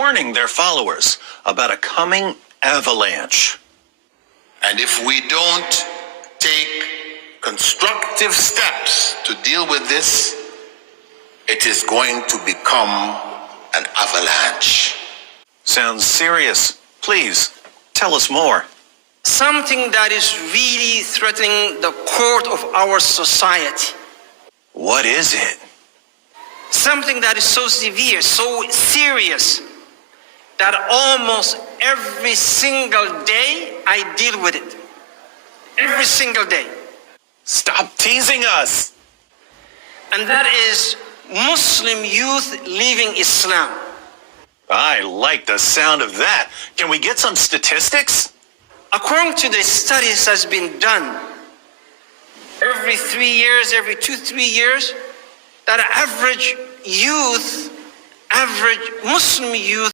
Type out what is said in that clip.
warning their followers about a coming avalanche. And if we don't take constructive steps to deal with this, it is going to become an avalanche. Sounds serious. Please, tell us more. Something that is really threatening the core of our society. What is it? Something that is so severe, so serious, that almost every single day I deal with it. Every single day. Stop teasing us! And that is Muslim youth leaving Islam. I like the sound of that. Can we get some statistics? According to the studies that's been done, every 3 years, every 2-3 years, that average Muslim youth